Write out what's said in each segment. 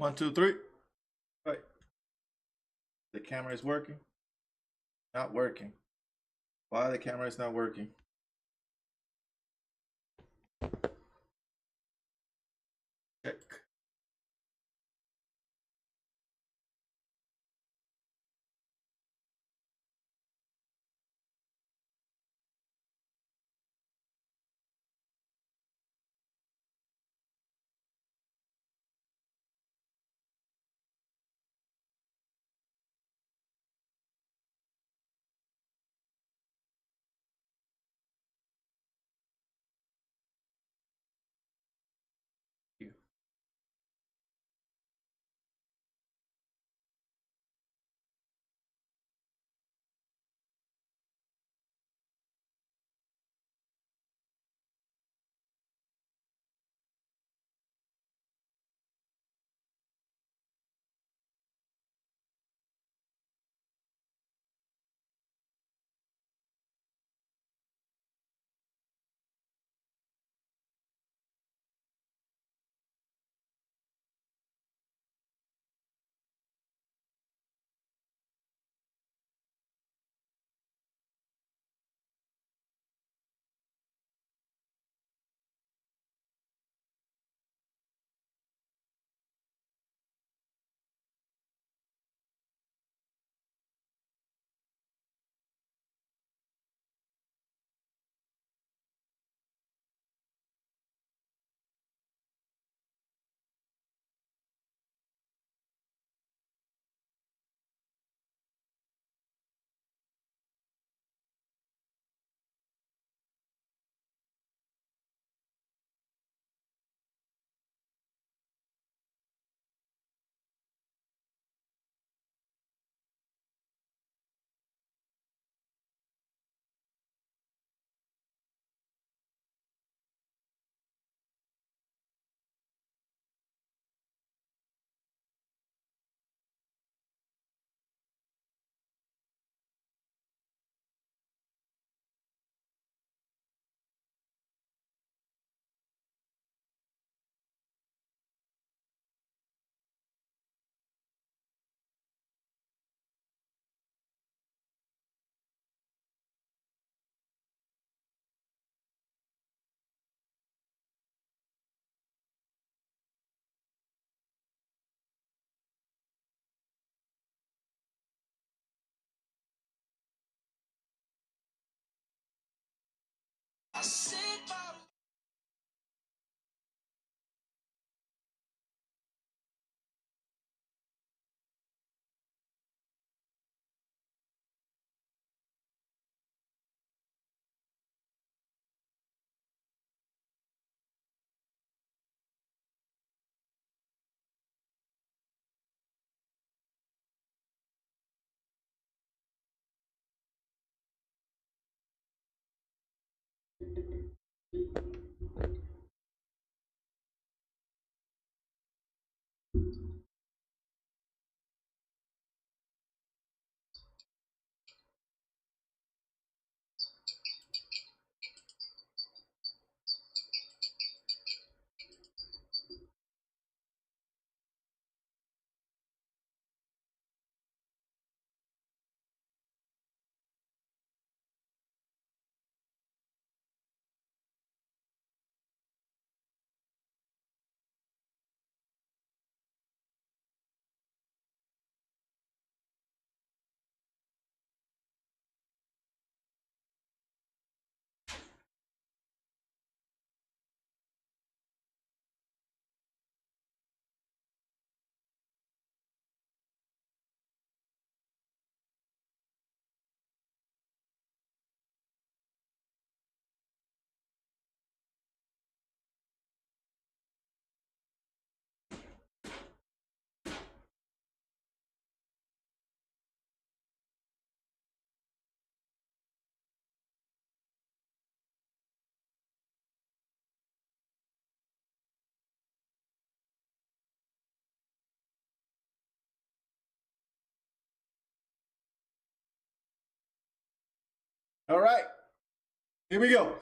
One, two, three. Right. The camera is working. Not working. Why the camera is not working? Check. All right. Here we go.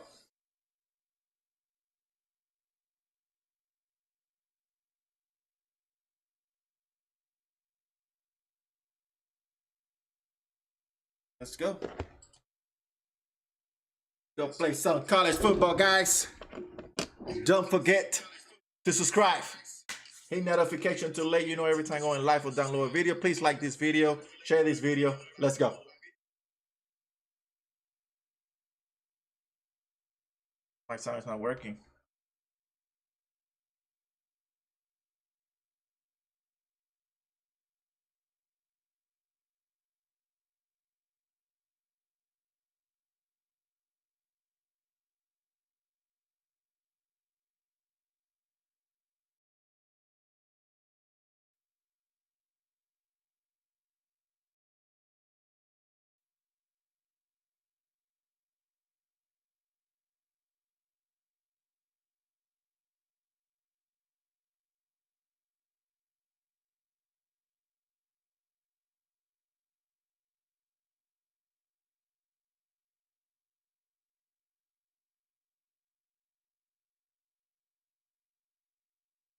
Let's go. Go play some college football, guys. Don't forget to subscribe. Hit notification to let you know every time I go in live or download a video. Please like this video, share this video. Let's go. My sound is not working.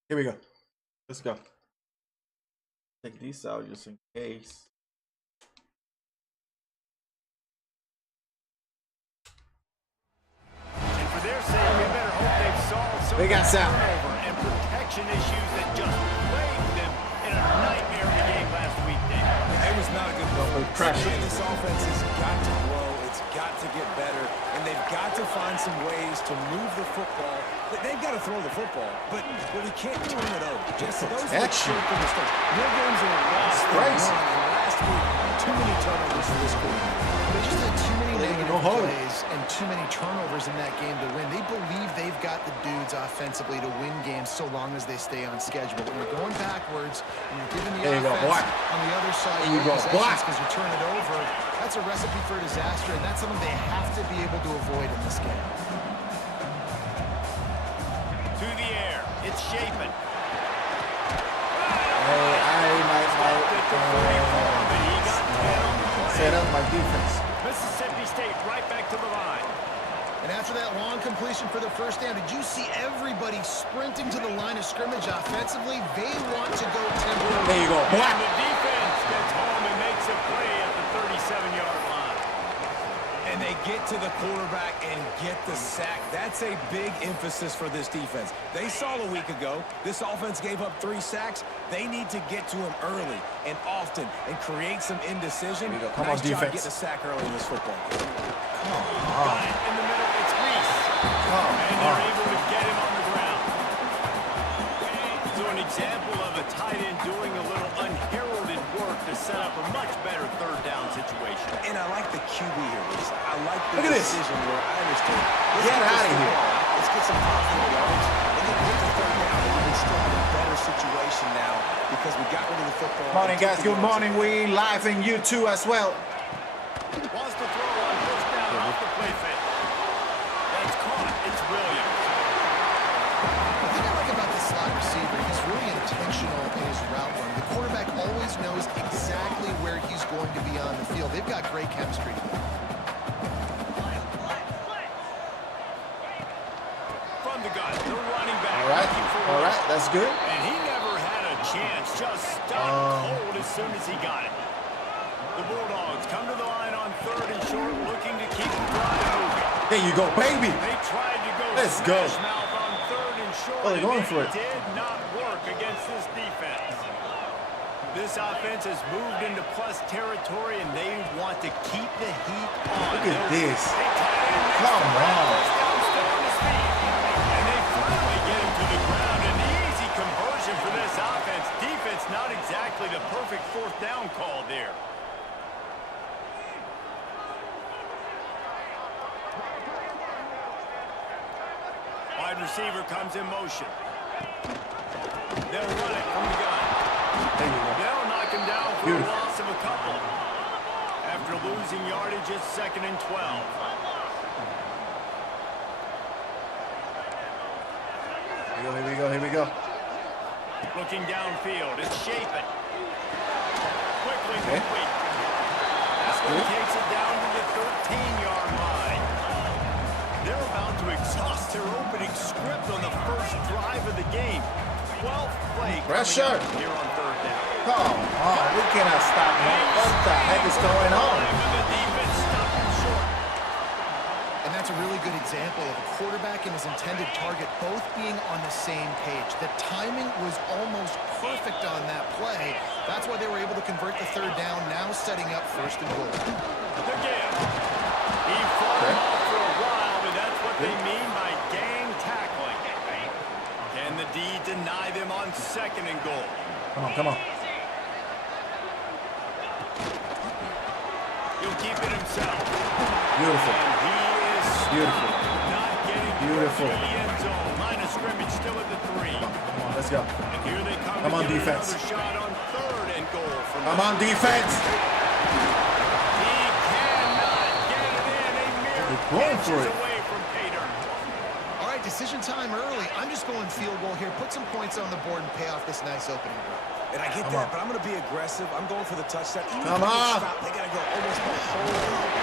Here we go. Let's go. Take these out just in case. And for their sake, we better hope they've solved some turnover and protection issues that just plagued them in a nightmare game last week. It was not a good goal. Pressure. This offense has got to grow. It's got to get better, and they've got to find some ways to move the football. They've got to throw the football, but we can't turn it over. Just those are the critical mistakes. No games are lost. Last week, too many turnovers for this quarterback. They just had too many negative plays and too many turnovers in that game to win. They believe they've got the dudes offensively to win games so long as they stay on schedule. But when you're going backwards and you're giving the offense on the other side of possessions because you turn it over, that's a recipe for disaster, and that's something they have to be able to avoid in this game. To the air. It's Shapen. Set up my defense. Mississippi State right back to the line. And after that long completion for the first down, did you see everybody sprinting to the line of scrimmage offensively? They want to go tempo. There you go. And the defense gets home and makes a play at the 37-yard line. And they get to the quarterback and get the sack. That's a big emphasis for this defense. They saw a week ago, this offense gave up 3 sacks. They need to get to him early and often and create some indecision. Come nice on, job defense. getting a sack early in this football game. Got it in the middle. It's Reese. And they're able to get him on the ground. So an example of a tight end doing a little unheralded work to set up a much better third down situation. And I like the QB here, Reese. I like the Look at this. decision where I understand. Get out of here. Let's get some positive yards. And then get the third down. We're still in a better situation now because we got rid of the football. Morning, guys. Good morning. We live in YouTube as well. Wants to throw on first down off the play fake. That's caught. It's Williams. The thing I like about the slot receiver, he's really intentional in his route run. The quarterback always knows exactly where he's going to be on the field. They've got great chemistry together. From the gun, the running back. All right, that's good. And he never had a chance. Just stopped cold as soon as he got it. The Bulldogs come to the line on 3rd and short, looking to keep the drive moving. There you go, baby. They tried to go Let's go. smash mouth on 3rd and short, Oh, they're going for it. Did not work against this defense. This offense has moved into plus territory, and they want to keep the heat on. Look at this. Come on. And they finally get him to the ground. An easy conversion for this offense. Defense not exactly the perfect 4th down call there. Wide receiver comes in motion. They'll run it from the gun. There you go. They'll knock him down for Beautiful. a loss of a couple. After losing yardage, it's 2nd and 12. Here we go, here we go. Looking downfield, it's Shapen. Quickly complete. That one takes it down to the 13-yard line. They're about to exhaust their opening script on the first drive of the game. 12th play Pressure. here on 3rd down. Come on, we cannot stop him. What the heck is going on? The defense really good example of a quarterback and his intended target both being on the same page. The timing was almost perfect on that play. That's why they were able to convert the third down, now setting up first and goal. Again, he fought off for a while, but that's what they mean by gang tackling. Can the D deny them on second and goal? Come on, come on. He'll keep it himself. Beautiful. And he is Beautiful. not getting Beautiful. to the end zone. Line of scrimmage still at the 3. Come on, let's go. And here they come. Come on, to get defense. another shot on third and goal from Come on, defense. He cannot get it in. A mere They're going for inches it. away from pay dirt. All right, decision time early. I'm just going field goal here. Put some points on the board and pay off this nice opening drive. And I get that, but I'm going to be aggressive. I'm going for the touchdown. Even Come if they on. stop, they got to go almost the whole way.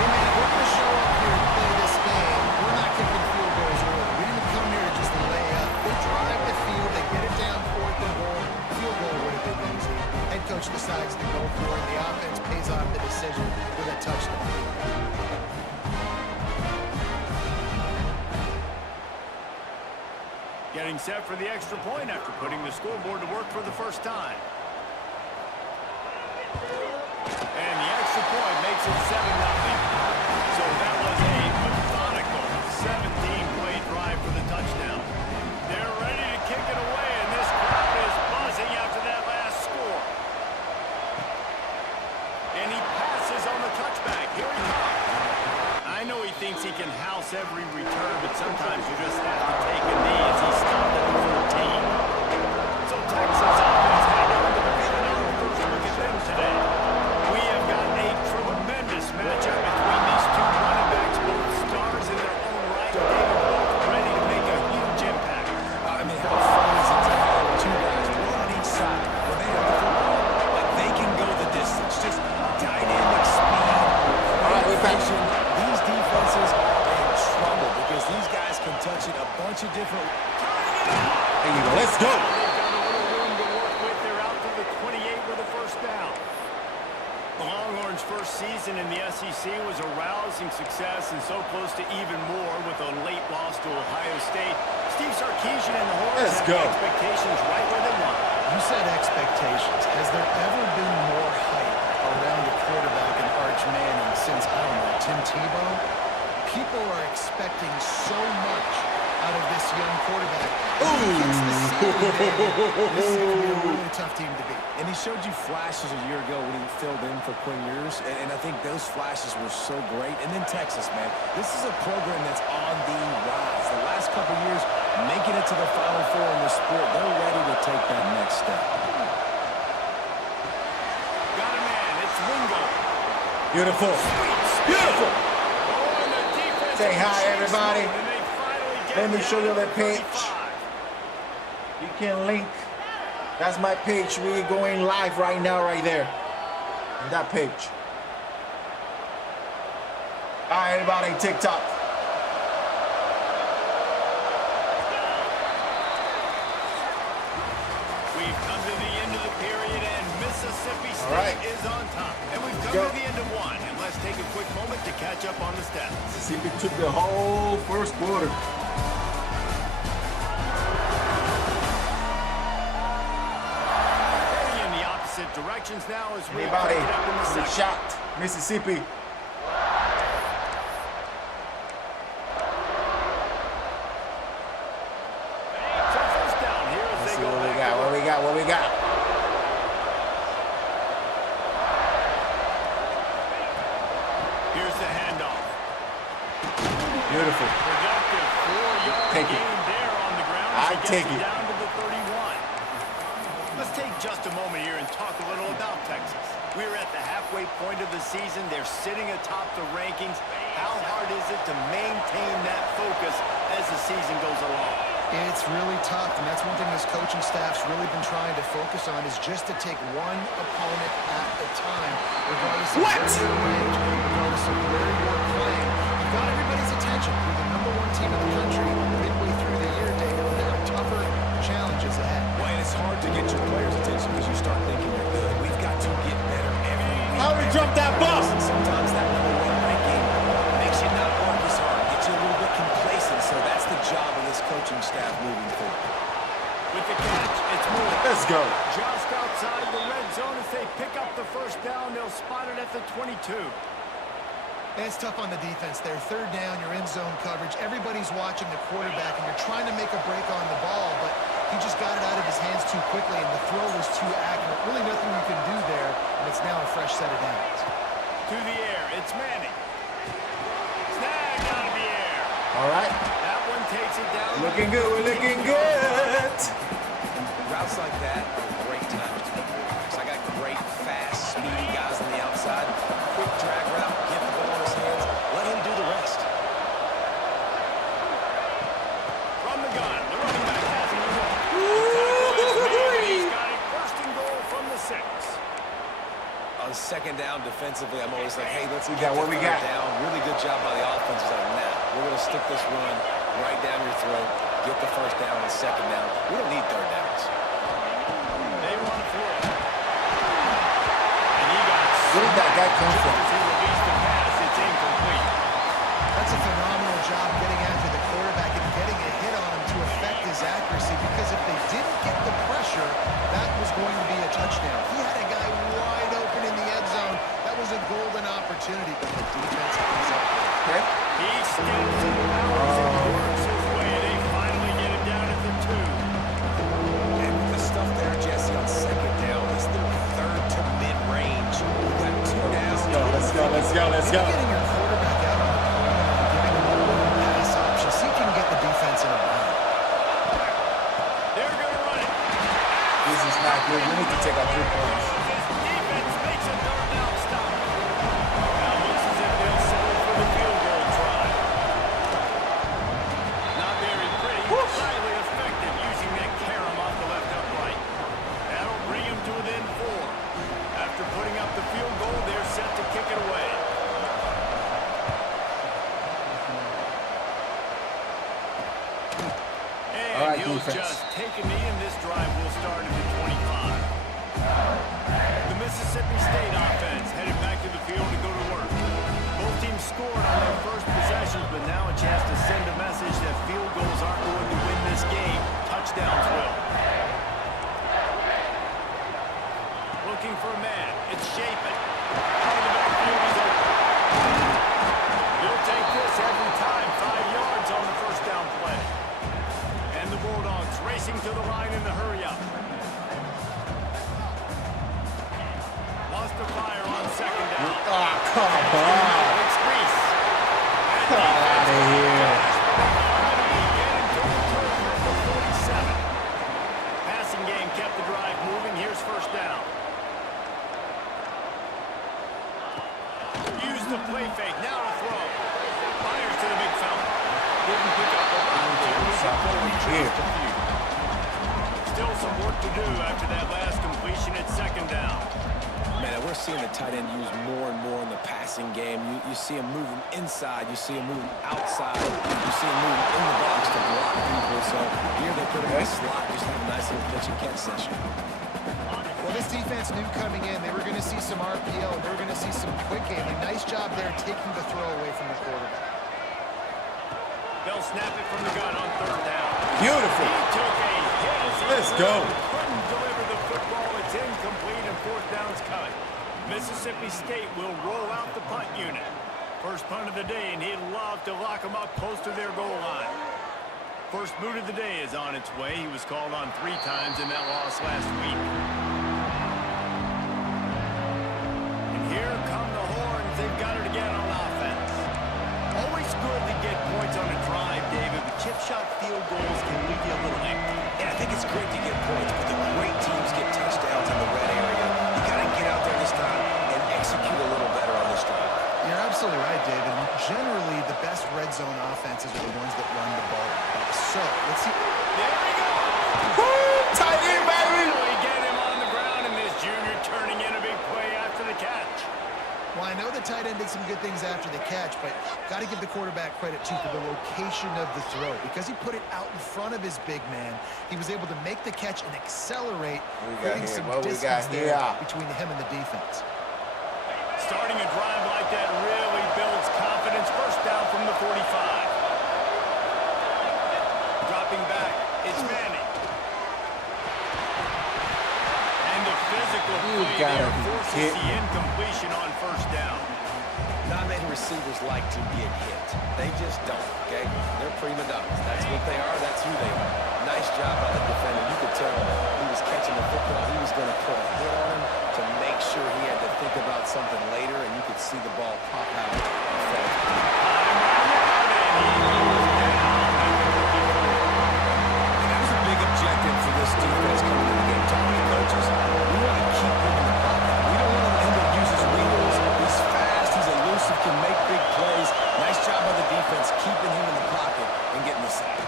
Hey, man, if we're going to show up here and play this game, we're not kicking field goals early. We didn't come here to just lay up. They drive the field. They get it down fourth and goal. Field goal would have been easy. Head coach decides to go for it. The offense pays off the decision with a touchdown. Getting set for the extra point after putting the scoreboard to work for the first time. And the extra point makes it 7-0. So that was a methodical 17-play drive for the touchdown. They're ready to kick it away, and this crowd is buzzing after that last score. And he passes on the touchback. Here he comes. I know he thinks he can house every return, but sometimes you just have to take a knee as he stopped at the 14. So Texas offense headed on to the field. Our first look at them today. We have got a tremendous matchup between these two running backs, both stars in their own right. They are both ready to make a huge impact. I mean, how fun is it to have two guys, one on each side, when they have the football? Like, they can go the distance. Just dynamic speed. All right, we're back. These defenses are in trouble because these guys can touch it a bunch of different... There you go. Let's go. They've got a little room to work with. They're out to the 28 with a first down. The Longhorns' first season in the SEC was a rousing success and so close to even more with a late loss to Ohio State. Steve Sarkisian and the Horns Let's have go. expectations right where they want. You said expectations. Has there ever been more hype around a quarterback in Arch Manning since, I don't know, Tim Tebow? People are expecting so much out of this young quarterback. When he hits the scene, man, this is going to be a really tough team to beat. And he showed you flashes a year ago when he filled in for Quinn Ewers, and I think those flashes were so great. And then Texas, man, this is a program that's on the rise. The last couple years, making it to the Final Four in the sport, they're ready to take that next step. Got a man. It's Wingo. Beautiful. Beautiful. Oh, and the defense Say hi, chased everybody. them, and they finally get Let me down show you to the page. 35. You can link. That's my page. We're going live right now, right there. On that page. All right, everybody, TikTok. We've come to the end of the period, and Mississippi State right. is on top. And we've come Go. to the end of one. And let's take a quick moment to catch up on the stats. Mississippi took the whole first quarter. Heading in the opposite directions now as we Anybody pick it up in the with a second. shot? Mississippi. So first down here as Let's they see go what we back got. to What we got? What we got? Here's the handoff. Beautiful. Productive 4-yard Take it. gain there on the ground. I as he gets take it it. down to the 31. Let's take just a moment here and talk a little about Texas. We're at the halfway point of the season. They're sitting atop the rankings. How hard is it to maintain that focus as the season goes along? It's really tough, and that's one thing this coaching staff's really been trying to focus on is just to take one opponent at a time, regardless of where you're ranked, regardless of where you're playing. You've got everybody's attention. You're the #1 team in the country midway through the year, David. There are tougher challenges ahead. Well, and it's hard to get your players' attention because you start thinking you're good. We've got to get better every week. How did he jump that ball? Sometimes that #1 ranking makes you not work as hard, gets you a little bit complacent. So that's the job of this coaching staff moving forward. With the catch, it's Moore. Let's go. Just outside the red zone as they pick up the first down. They'll spot it at the 22. And it's tough on the defense there. Third down, you're in zone coverage. Everybody's watching the quarterback, and you're trying to make a break on the ball, but he just got it out of his hands too quickly, and the throw was too accurate. Really nothing you can do there, and it's now a fresh set of downs. To the air, it's Manning. Snagged out of the air. All right. That one takes it down. Looking good. We're looking good. Routes like that are great times to be quarterbacks. I got great, fast, speedy guys on the outside. Quick drag route, get the ball in his hands, let him do the rest. From the gun, the running back has it. He's got it. First and goal from the 6. On second down defensively, I'm always like, hey, let's got what we got. down. Really good job by the offense. It's like, nah, we're going to stick this run right down your throat, get the first down and second down. We don't need third downs. They run through it. And he got Where did that guy come from? as he released the pass. It's incomplete. That's a phenomenal job getting after the quarterback and getting a hit on him to affect his accuracy, because if they didn't get the pressure, that was going to be a touchdown. He had a guy wide open in the end zone. That was a golden opportunity, but the defense comes up with it. Okay. He skips and powers and works his way. They finally get him down at the 2. And with the stuff there, Jesse, on second down, this little third to mid-range. We've got 2 downs. Let's go. Maybe getting your quarterback out on the perimeter and giving him a little pass option, see if you can get the defense in a bind. They're going to run it. This is not good. We need to take our 3 points. This defense makes a third down stop. Now it looks as if they'll settle for the field goal try. Not very pretty, but highly effective using that carom off the left upright. That'll bring him to within 4. After putting up the field goal, they're set to kick it away. And All right, he'll defense. just take a knee, and this drive will start at the 25. The Mississippi State offense headed back to the field to go to work. Both teams scored on their first possessions, but now a chance to send a message that field goals aren't going to win this game. Touchdowns will. Looking for a man. It's Shapen. Out of the backfield, he's open. He'll take this every time. 5 yards on the first down play. And the Bulldogs racing to the line in the hurry-up. Lost the fire on second down. Oh, come on. It's Reese. Get out of here. Get him to the turf at the 47. Passing game kept the drive moving. Here's first down. Use the play fake. Now to throw. Fires to the big fella. Didn't pick up the ball. Still some work to do after that last completion at second down. Man, we're seeing the tight end used more and more in the passing game. You see him moving inside. You see him moving outside. You see him moving in the box to block people. So here they put him in the slot, just have a nice little pitch and catch session. Well, this defense knew coming in they were going to see some RPO. They were going to see some quick game. A nice job there taking the throw away from the quarterback. They'll snap it from the gun on third down. Beautiful. He took a hit as he Let's go. couldn't deliver the football. It's incomplete and fourth down's coming. Mississippi State will roll out the punt unit. First punt of the day, and he'd love to lock them up close to their goal line. First boot of the day is on its way. He was called on 3 times in that loss last week. And here come the Horns. They've got it again on offense. Always good to get points on a drive, David, but chip shot field goals can leave you a little empty. Yeah, I think it's great to get points, but the great teams get touchdowns in the red area. You got to get out there this time and execute a little better on this drive. You're absolutely right, David. Generally, the best red zone offenses are the ones that run the ball. So, let's see. There we go. Woo, tight end, baby. We get him on the ground, and this junior turning in a big play after the catch. Well, I know the tight end did some good things after the catch, but got to give the quarterback credit, too, for the location of the throw. Because he put it out in front of his big man, he was able to make the catch and accelerate, creating some distance there between him and the defense. Starting a drive like that really builds confidence. First down from the 45. Dropping back, it's Manning. And the physical play there forces the incompletion on first down. Not many receivers like to get hit. They just don't, okay? They're prima donnas. That's what they are. That's who they are. Nice job by the defender. You could tell he was catching the football. He was going to put a hit on him to make sure he had to think about something later, and you could see the ball pop out. And that was a big objective for this defense coming into the game. Talking to coaches, we want to keep him in the pocket. We don't want him to use his wheels. He's fast. He's elusive. Can make big plays. Nice job by the defense keeping him in the pocket and getting the sack.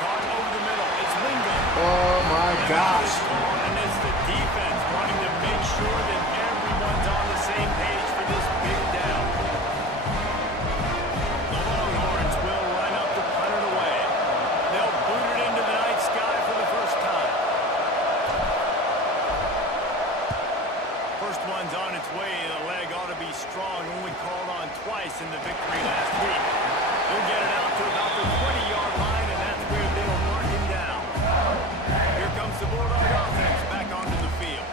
Caught over the middle. It's Wingo. Oh my gosh. And it's the defense wanting to make sure that everyone's on the same page for this big down. The Longhorns will line up to punt it away. They'll boot it into the night sky for the first time. First one's on its way. The leg ought to be strong. Only called on twice in the victory last week. They'll get it out to about the 20-yard line, and that's where they'll mark him down. Here comes the Bulldog offense back onto the field.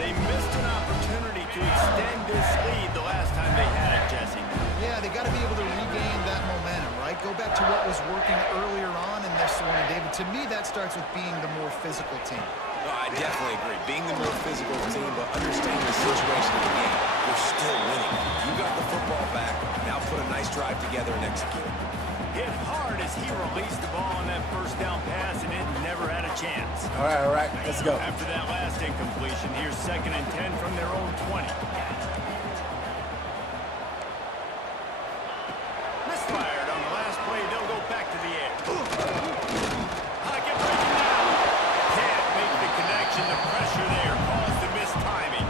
They missed an opportunity to extend this lead the last time they had it, Jesse. Yeah, they got to be able to regain that momentum, right? Go back to what was working earlier on in this one, and David. To me, that starts with being the more physical team. No, I definitely agree. Being the more physical team, but understanding the situation of the game, you're still winning. You got the football back. Now put a nice drive together and execute. Hit hard as he released the ball on that first down pass, and it never had a chance. All right, let's go. After that last incompletion, here's 2nd and 10 from their own 20. Misfired on the last play. They'll go back to the air. Pocket breaking down. Can't make the connection. The pressure there caused the missed timing.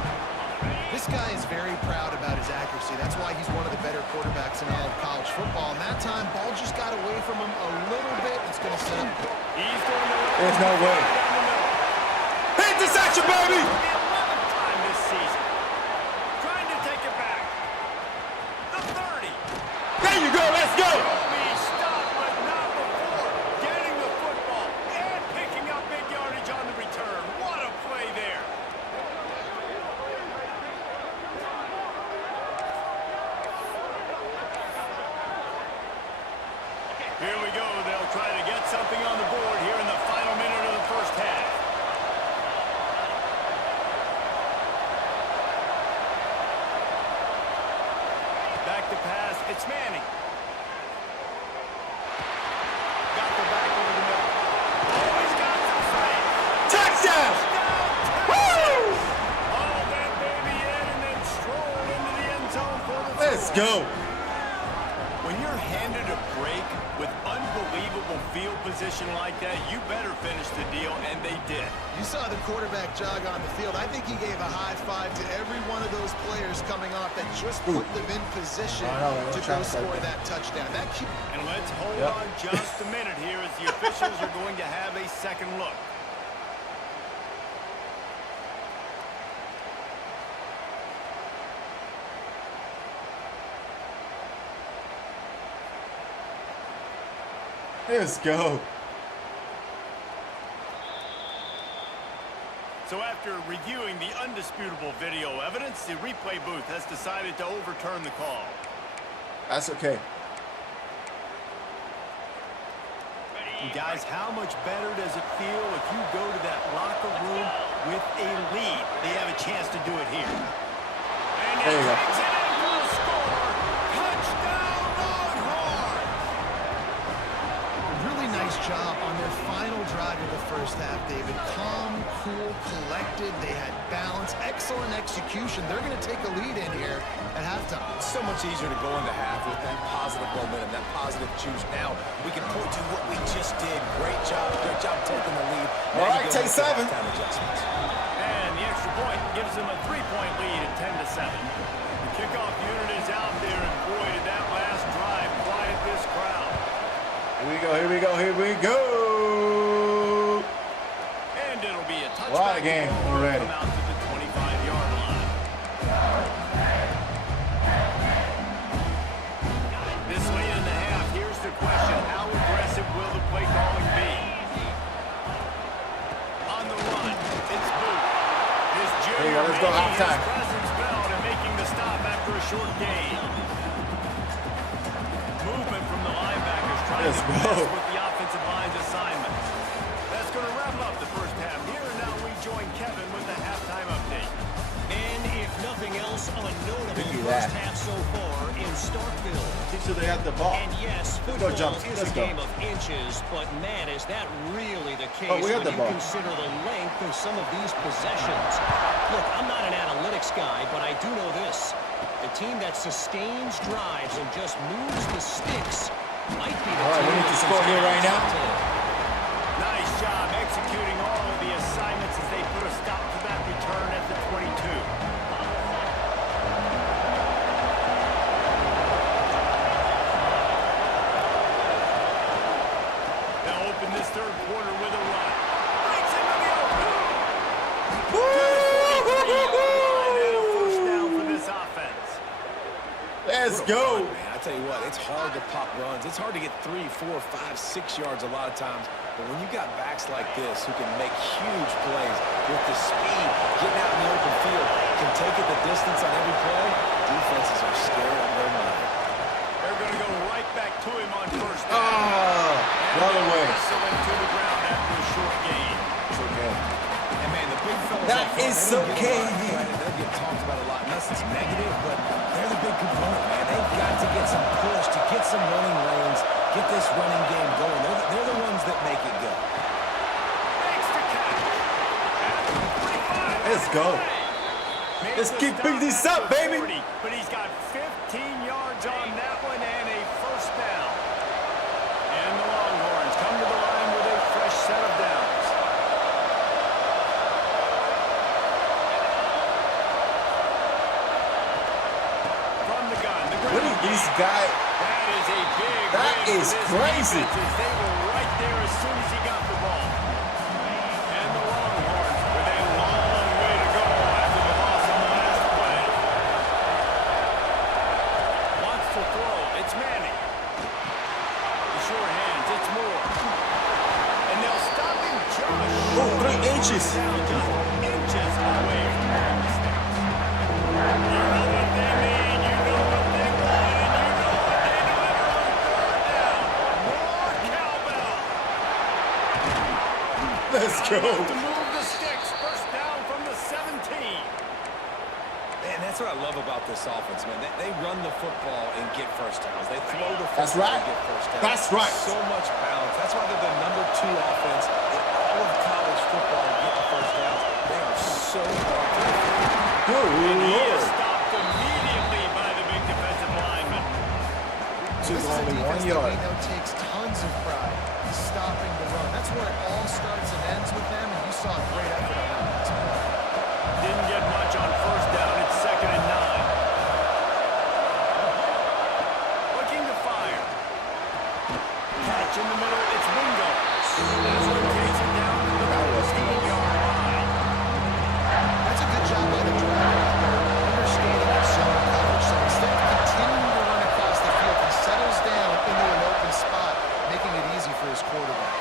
This guy is very proud about his accuracy. That's why he's one of the better quarterbacks in all of college football. And that time, ball just got away from him a little bit. It's going to set up. He's going to There's no way. Interception, baby! the 11th time this season. Trying to take it back. The 30. There you go, let's go! Be stopped, but not before. Getting the football and picking up big yardage on the return. What a play there. Here we go. They'll try to get something on the board here in the final minute of the first half. Back to pass. It's Manning. Got the back over the middle. Oh, he's got some space. Touchdown! Woo! All that baby in and then stroll into the end zone for the Let's touchdown. go. When you're handed a break with unbelievable field position like that, you better finish the deal, and they did. You saw the quarterback jog on the field. I think he gave a high five to every one of those players coming off that just put them in position to go score that touchdown. And let's hold on just a minute here as the officials are going to have a second look. Let's go. So after reviewing the undisputable video evidence, the replay booth has decided to overturn the call. That's okay. And guys, how much better does it feel if you go to that locker room with a lead? They have a chance to do it here. And There you go. takes it in for a score. Touchdown, Longhorns! Really nice job on their final drive of the first half, David. Calm, cool, collected. They had balance, excellent execution. They're going to take a lead in here at halftime. It's so much easier to go into half with that positive momentum, that positive juice. Now we can point to what we just did. Great job taking the lead. All right, take 7. Time adjustments. And the extra point gives them a 3-point lead at 10-7. The kickoff unit is out there, and boy, did that last drive quiet this crowd. Here we go, here we go, here we go. And it'll be a touchback. What a game ball already. come out to the 25-yard line. a short gain. Movement from the linebackers trying Let's to go. mess with the offensive line's assignments. That's going to wrap up the first half here. And now we join Kevin with the halftime update. And if nothing else, a notable Look at first that. half so far in Starkville. So they have the ball. And yes, Here we go, football Jumps. is Let's a go. game of inches, but man, is that really the case Oh, we have when the you ball. consider the length of some of these possessions. Look, I'm not an analytics guy, but I do know this. The team that sustains drives and just moves the sticks might be the All right, team we need to that score here right now. Nice job executing all of the assignments as they put a stop to that return at the 22. Now open this third quarter with a run. Breaks into the open. To the 43-yard line and a first down for this offense. Let's What a go. run, man. I tell you what, it's hard to pop runs. It's hard to get 3, 4, 5, 6 yards a lot of times. But when you got backs like this who can make huge plays with the speed, getting out in the open field, can take it the distance on every play, defenses are scared of their mind. They're going to go right back to him on first down. Oh, the other way. Wrestle him to the ground after a short gain. It's okay. And man, the big fellas That up front, is they don't get a okay. lot of credit. They'll get talked about a lot, unless it's negative, but they're the big component, man. They've got to get some push, to get some running lanes, get this running game going. They're the ones that make it go. Makes the catch. At the 45. Let's go. Made Let's the keep stop beating this at up, the baby. 40, but he's got 15 yards on that one and a first down. And the Longhorns come to the line with a fresh set of downs. From the gun, the What is this guy? That is a big That win is for this crazy. defense as they were right there as soon as he got the ball. And the Longhorns with a long way to go after the loss on the last play. Wants to throw. It's Manning. The short hands. It's Moore. And they'll stop him just Oh, 3 inches. down, just inches away from their mistakes. You know what they mean. You know what they want. And you know what they deliver on third down. More cowbell. Let's Not go. enough to move the sticks. First down from the 17. And that's what I love about this offense, man. They run the football and get first downs. They throw the football That's right. and get first downs. That's right. So much balance. That's why they're the #2 offense in all of college football and getting first downs. They are so hard to defend. Good And he is Lord. stopped immediately by the big defensive lineman. Took This is a only 1 defense that yard. we know takes tons of pride in stopping the run. That's where it all starts and ends with them, and you saw a great effort on that last play. Didn't get much on first down. It's 2nd and 9. Looking to fire. Catch in the middle. It's Wingo. That's what takes it down to the 14-yard line. That's a good job by the driver out there, understanding his zone coverage. So instead of continuing to run across the field, he settles down into an open spot, making it easy for his quarterback.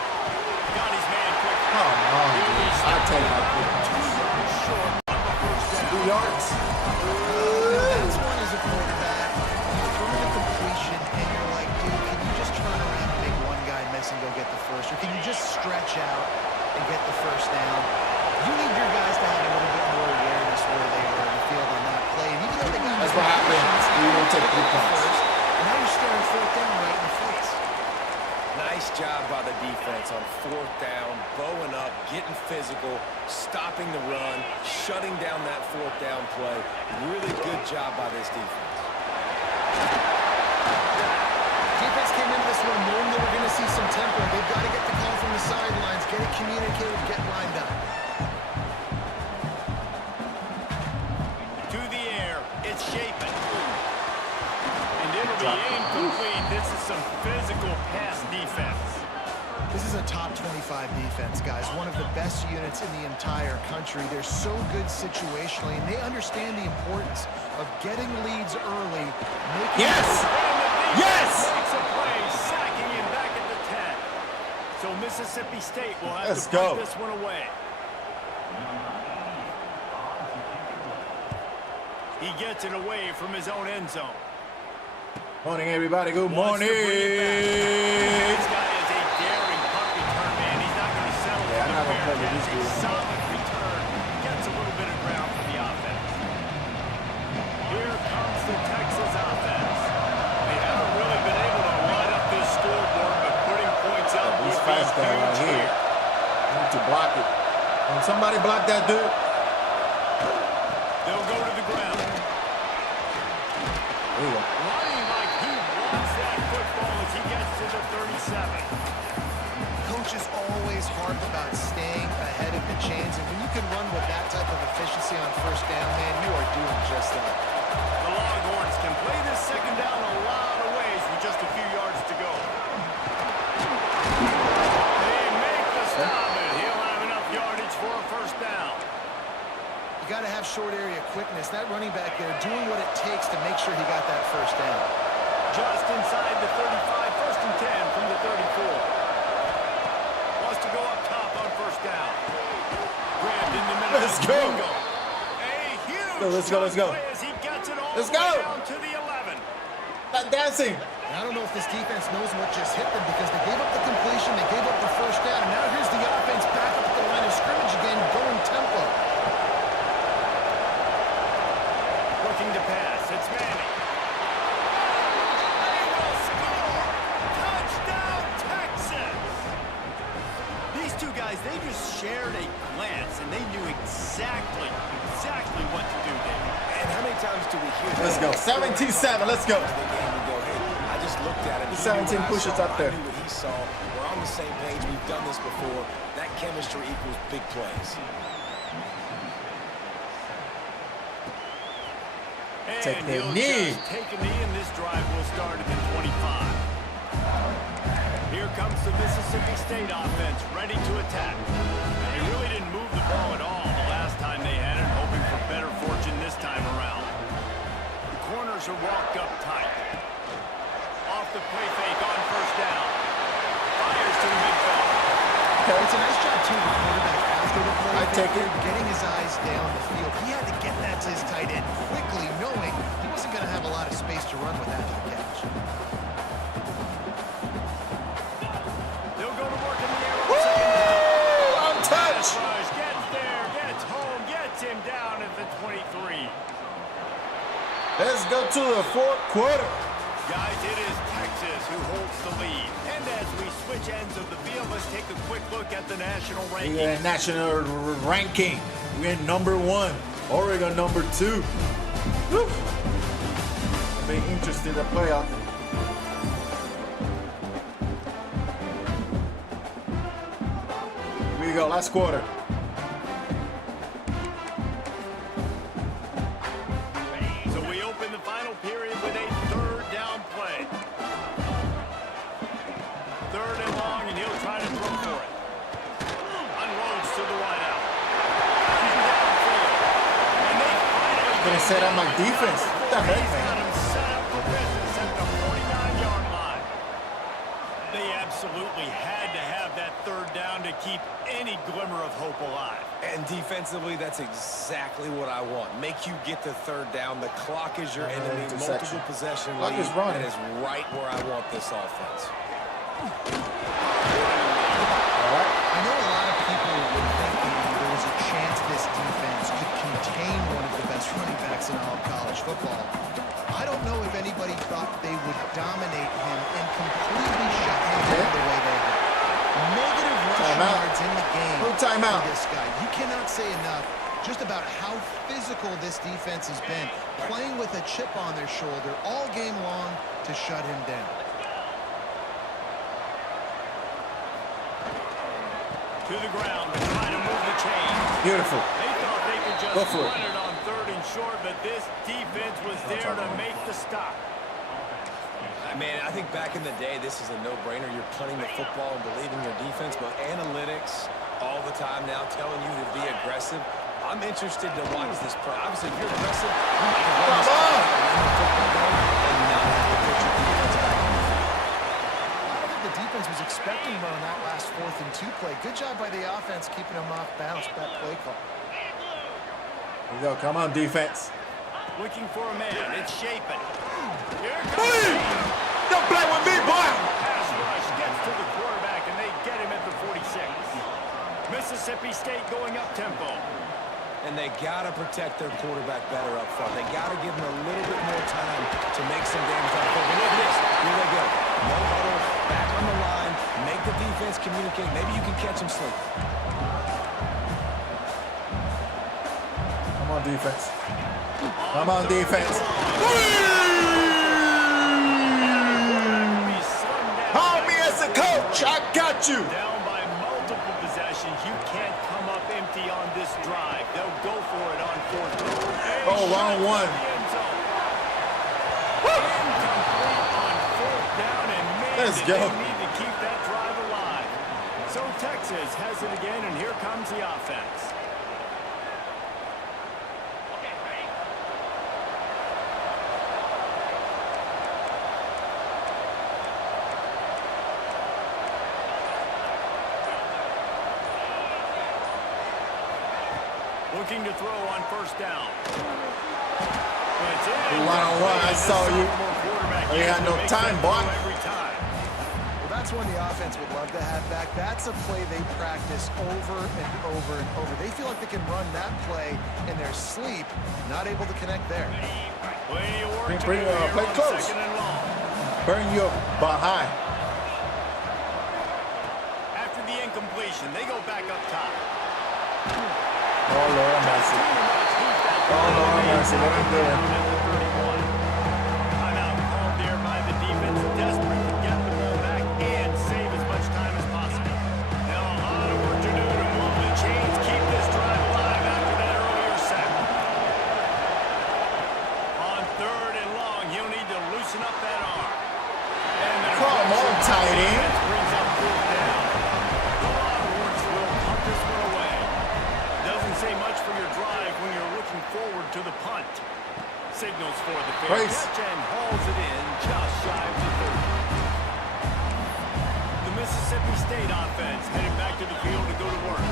Got his man quick. Come on, dude. I tell you how quick. 2 yards short on the first down. 2 yards. That's one as a quarterback. You throw the completion, and you're like, dude, can you just turn around and make one guy miss and go get the first? Or can you just stretch out and get the first down? You need your guys to have a little bit more awareness where they are in the field on that play. And even though they got That's what happens. You don't take 3 points. and now you're staring fourth down right in the face. Nice job by the defense on 4th down, bowing up, getting physical, stopping the run, shutting down that 4th down play. Really good job by this defense. Defense came into this one knowing they were going to see some tempo. They've got to get the call from the sidelines, get it communicated, get lined up. To the air. It's Shapen. And it'll be incomplete. This is some physical pass defense. This is a top 25 defense, guys. One of the best units in the entire country. They're so good situationally, and they understand the importance of getting leads early. Yes! And the defense Yes! makes a play, sacking him back at the 10. So Mississippi State will have Let's to put go. this one away. He gets it away from his own end zone. Morning, everybody. Good Wants morning. to bring it back. This guy is a daring punt return man. He's not going to settle Yeah, I'm for not the gonna play with this Bearcats. A dude. solid return. Gets a little bit of ground for the offense. Here comes the Texas offense. They haven't really been able to line up this scoreboard, but putting points up This would be fast guy right huge here. Need to block it. When somebody block that dude. They'll go to the ground. There you go. Running like he wants that football as he gets to the 37. Coaches always harp about staying ahead of the chains, and when you can run with that type of efficiency on first down, man, you are doing just that. The Longhorns can play this second down a lot of ways with just a few yards to go. They make the stop, and he'll have enough yardage for a first down. You got to have short area quickness. That running back there doing what it takes to make sure he got that first down. Just inside the 35, first and 10 from the 34. Wants to go up top on first down. Grabbed in the middle. Let's go. Bingo. A huge Let's go, let's go. play as he gets it all Let's the way go. down to the 11. Not dancing. I don't know if this defense knows what just hit them because they gave up the completion, they gave up the first down, and now here's the offense back up at the line of scrimmage again, going tempo. Looking to pass. It's Manning. They will score. Touchdown, Texas. These two guys, they just shared a glance, and they knew exactly what to do there. And how many times do we hear that? Let's go. 17-7. Let's go. The game and go, hey, I just looked at it. He 17 knew what I pushes saw. up there. I knew what he saw. We're on the same page. We've done this before. That chemistry equals big plays. Take And the he'll knee. just take a knee, and this drive will start at the 25. Here comes the Mississippi State offense, ready to attack. They really didn't move the ball at all the last time they had it, hoping for better fortune this time around. The corners are walked up tight. Off the play fake on first down. Fires to the midfield. It's a nice job, too, the quarterback after the play. I take it. Getting his eyes down the field. He had to get that to his tight end quickly, knowing he wasn't going to have a lot of space to run with after the catch. They'll go to work in the air on second down. Untouched. Rush gets there, gets home, gets him down at the 23. Let's go to the fourth quarter. Guys, it is Texas who holds the lead. And as we switch ends of the field, let's take a quick look at the national rankings. We're in national ranking. We're in number 1. Oregon number 2. Woo. Be interested in the playoff. Here we go. Last quarter. So we open the final period with a third down play. Third and long, and he'll try to throw for it. Unloads to the wide out. And downfield. And they finally Gonna set up my defense. What the heck, He's got man? him set up for business at the 49-yard line. They absolutely had to have that third down to keep any glimmer of hope alive. And defensively, that's exactly what I want. Make you get the third down. The clock is your enemy. Interception. Multiple possession Clock lead. is running. That is right where I want this offense. All right. I know a lot of people were thinking there was a chance this defense could contain one of the best running backs in all of college football. I don't know if anybody thought they would dominate him and completely shut him down the way they have. Negative rushing Timeout. yards in the game No timeout. for this guy. You cannot say enough just about how physical this defense has been, playing with a chip on their shoulder all game long to shut him down. To the ground to try to move the chain. Beautiful. They thought they could just Go for run it. it on third and short, but this defense was there to make the stop. Man, I think back in the day, this is a no-brainer. You're punting the football and believing your defense, but analytics all the time now telling you to be aggressive. I'm interested to watch this play. Obviously, if you're aggressive, you might run this play and not have to put your defense back on the field. I don't think the defense was expecting him on that last 4th and 2 play. Good job by the offense keeping him off balance with that play call. Here we go. Come on, defense. Looking for a man. It's Shapen. Here comes. Don't play with me, boy. Pass rush gets to the quarterback, and they get him at the 46. Mississippi State going up tempo. And they got to protect their quarterback better up front. They got to give him a little bit more time to make some damage down the field. But look at this. Here they go. No huddle. Back on the line. Make the defense communicate. Maybe you can catch them sleeping. Come on, defense. Come on, defense. Call me as a coach. I got you. Down by multiple possessions. You can't come up empty on this drive. They'll go for it on fourth down. Oh, round one. Incomplete on fourth down, and man, Let's did go. they need to keep that drive alive. So Texas has it again, and here comes the offense. Looking to throw on first down. It's in. One-on-one, I saw you. You had no time, boy. Every time. Well, that's one the offense would love to have back. That's a play they practice over and over and over. They feel like they can run that play in their sleep, not able to connect there. Plenty of work to Play do here play on close. second and long. Burn your behind. After the incompletion, they go back up top. Oh, Lord, mercy. Oh, Lord, mercy. What I'm doing. Timeout called there by the defense, desperate to get the ball back and save as much time as possible. Now a lot of work to do to move the chains, keep this drive alive after that earlier sack. On third and long, he'll need to loosen up that arm. And the Come on, tight end. brings up fourth down. The Longhorns will punt this one away. Doesn't say much for your drive when you're looking forward to the punt. Signals for the fair Brace. catch and hauls it in just shy of the 30. The Mississippi State offense headed back to the field to go to work.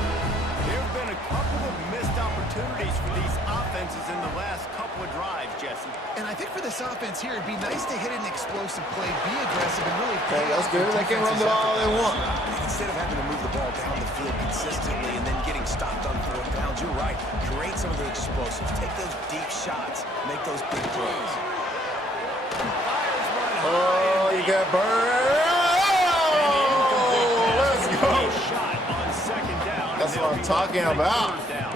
There have been a couple of missed opportunities for these offenses in the last couple of drives, Jesse. And I think for this offense here, it'd be nice to hit an explosive play, be aggressive, and really Okay, that's good. They can run the ball all they want. Instead of having to move the ball down the field consistently and then getting stopped on fourth downs, you're right. Create some of the explosives. Take those deep shots. Make those big plays. Fires one high. Oh, you got burned. Oh, let's go. Shot on second down. That's and what they'll I'm be talking back about. third down.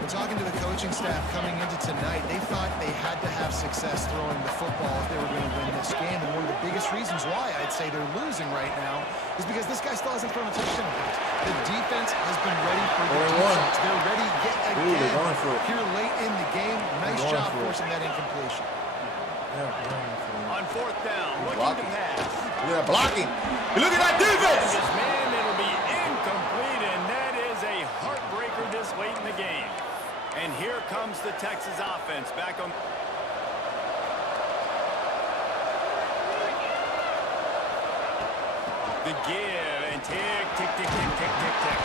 We're talking to the coaching staff coming into tonight. They thought they had to have success throwing the football if they were going to win this game. And one of the biggest reasons why I'd say they're losing right now is because this guy still hasn't thrown a touchdown pass. The defense has been ready for the deep shots. They're ready yet again. Ooh, they're going for it. Here late in the game. Nice going job for it. forcing that incompletion. On fourth down, looking Blocking. to pass. Look at that blocking. Look at that defense. This man, it'll be incomplete, and that is a heartbreaker this late in the game. And here comes the Texas offense back on. The give and tick, tick, tick, tick, tick, tick, tick.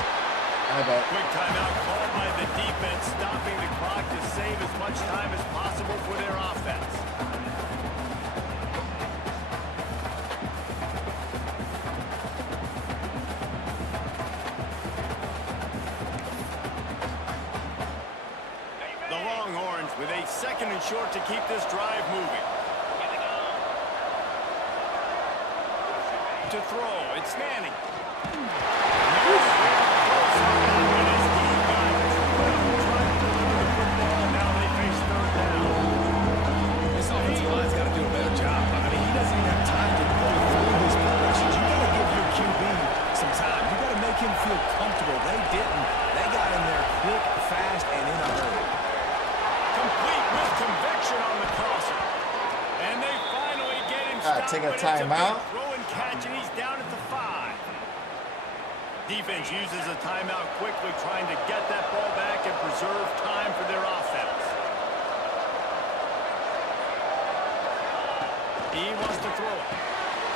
I bet. Quick timeout called by the defense, stopping the clock to save as much time as possible for their offense. The Longhorns with a second and short to keep this drive moving. To throw, it's Manning. This offensive line's got to do a better job. I mean, he doesn't even have time to go through his progressions. You got to give your QB some time. You got to make him feel comfortable. They didn't. They got in there quick, fast, and in a hurry. Complete with conviction on the crosser. And they finally get him stopped. Take a but it's big timeout. throw and catch, and he's down at the 5. Defense uses a timeout quickly, trying to get that ball back and preserve time for their offense. He wants to throw it.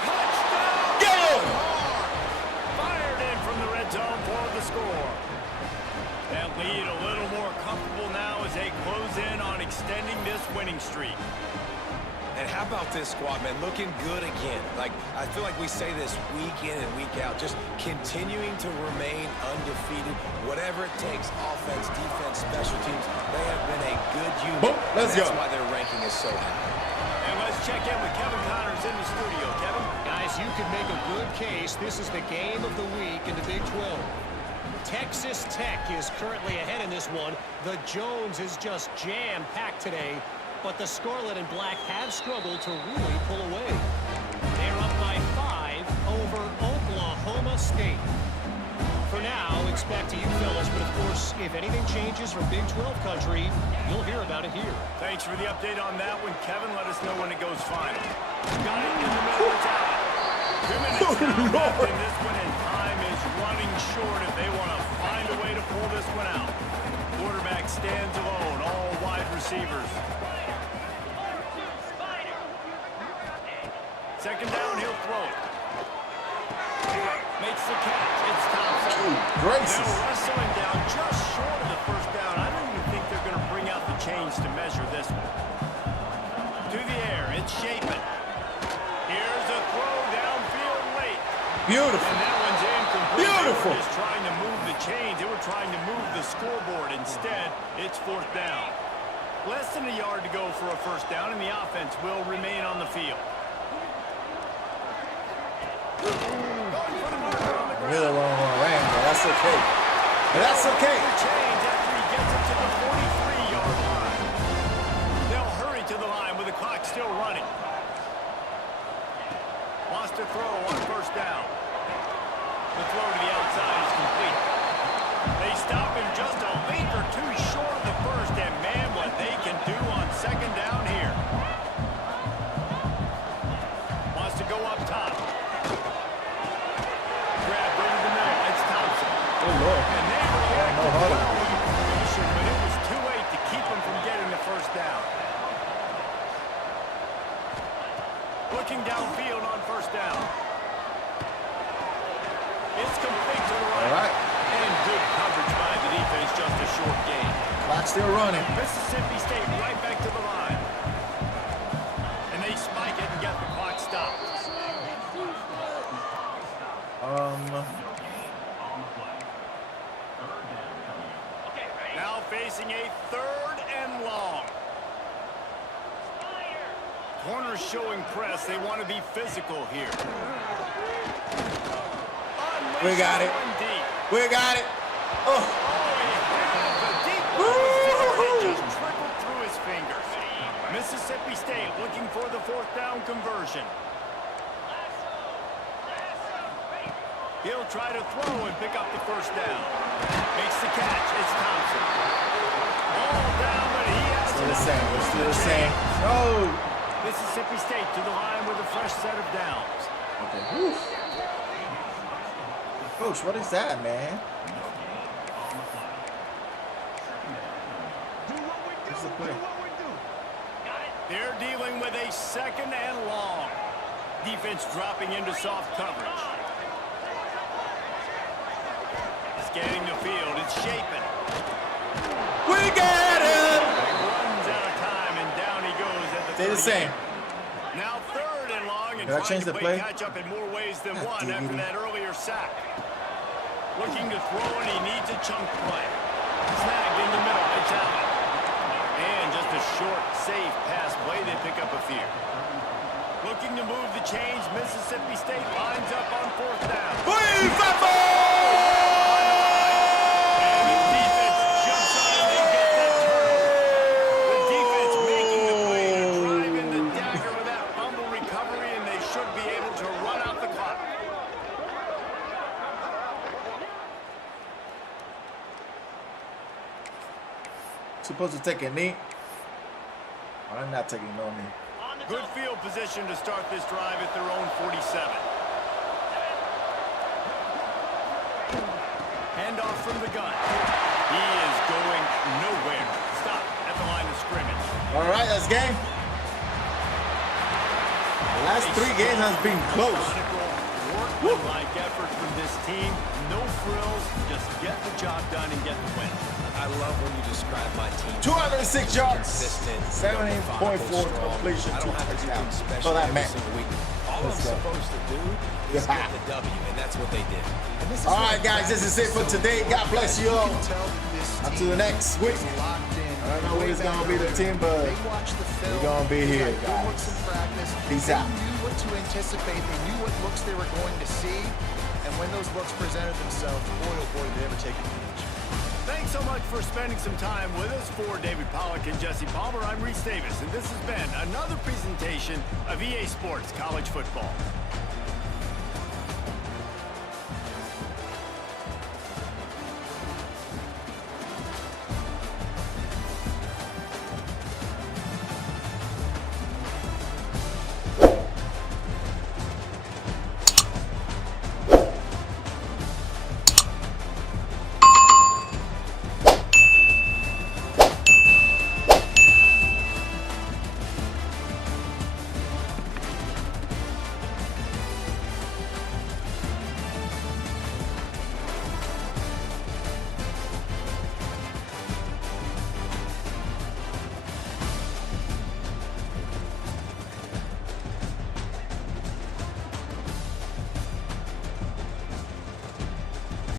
Touchdown! Get him! Fired in from the red zone for the score. That lead a little more comfortable now as they close in on extending this winning streak. And how about this squad, man? Looking good again. Like, I feel like we say this week in and week out, just continuing to remain undefeated, whatever it takes, offense, defense, special teams. They have been a good unit. Boom, let's go. That's why their ranking is so high. And let's check in with Kevin Connors in the studio. Kevin? Guys, you could make a good case. This is the game of the week in the Big 12. Texas Tech is currently ahead in this one. The Jones is just jam-packed today, but the Scarlet and Black have struggled to really pull away. They're up by 5 over Oklahoma State. For now, expect to you fellas, but of course, if anything changes from Big 12 country, you'll hear about it here. Thanks for the update on that one, Kevin. Let us know when it goes final. Got it in the middle of town. 2 minutes now left in this one, and time is running short if they want to find a way to pull this one out. Quarterback stands alone, all wide receivers. Second down, he'll throw it. Makes the catch. It's Thompson. Gracious. They'll wrestle him down just short of the first down. I don't even think they're going to bring out the chains to measure this one. To the air, it's Shapen. Here's a throw downfield late. Beautiful. And that one's incomplete. Beautiful. They were just trying to move the chains. They were trying to move the scoreboard. Instead, it's fourth down. Less than a yard to go for a first down, and the offense will remain on the field. Really wrong ran, but that's okay. But that's okay. Change after he gets it to the 43-yard line. They'll hurry to the line with the clock still running. Wants to throw on first down. The throw to the outside is complete. They stop him just a length or two short of the first, and man, what they can do on second down here. Wants to go up top. Grab over the middle. It's Thompson. Oh, Lord. And they reacted No well huddle. with the completion, but it was too late to keep them from getting the first down. Looking downfield on first down. It's complete to the right. All right. And good coverage by the defense, just a short gain. Clock still running. Mississippi State right back to the line. And they spike it and get the clock stopped. Now facing a third and long. Corners showing press. They want to be physical here. We got it. We got it. Oh. It just trickled through his fingers. Mississippi State looking for the fourth down conversion. He'll try to throw and pick up the first down. Makes the catch. It's Thompson. All down, but he has Still the same. We're still the same. Oh. Mississippi State to the line with a fresh set of downs. Okay. Whew. Coach, what is that, man? What's the play? They're dealing with a second and long. Defense dropping into soft coverage. Scanning the field, it's Shapen. We got him! Runs out of time, and down he goes at the Stay the 38. same. Now third and long, and Did I trying change to the play play? catch up in more ways than God, one after diggity. that earlier sack. Looking to throw, and he needs a chunk play. Snagged in the middle, it's Allen. And just a short, safe pass play, they pick up a few. Looking to move the chains, Mississippi State lines up on fourth down. And the defense jumps on it, they get that turnover. The defense making the play to drive in the dagger with that fumble recovery, and they should be able to run out the clock. Supposed to take a knee. I'm not taking no knee. Good field position to start this drive at their own 47. Handoff from the gun. He is going nowhere. Stop at the line of scrimmage. All right, that's game. The last 3 games has been close. Workmanlike effort from this team. No frills, just get the job done and get the win. I love when you describe my team. 206 yards, Consistent, 17.4 methodical, completion, I 2 don't have to do touchdowns. anything special So that every man. single week. All Let's I'm go. supposed to do is Yeah. get the W, and that's what they did. And this is All what right, guys, this is it for today. God bless you all. can tell that this Until the team next week. is locked in. I don't know Way who's gonna back be the earlier. team, but they watched the film. we're gonna be They here, got good guys. looks in practice. Peace They out. knew what to anticipate. They knew what looks they were going to see. And when those looks presented themselves, boy, oh boy, did they ever take advantage. Thanks so much for spending some time with us. For David Pollack and Jesse Palmer, I'm Reese Davis, and this has been another presentation of EA Sports College Football.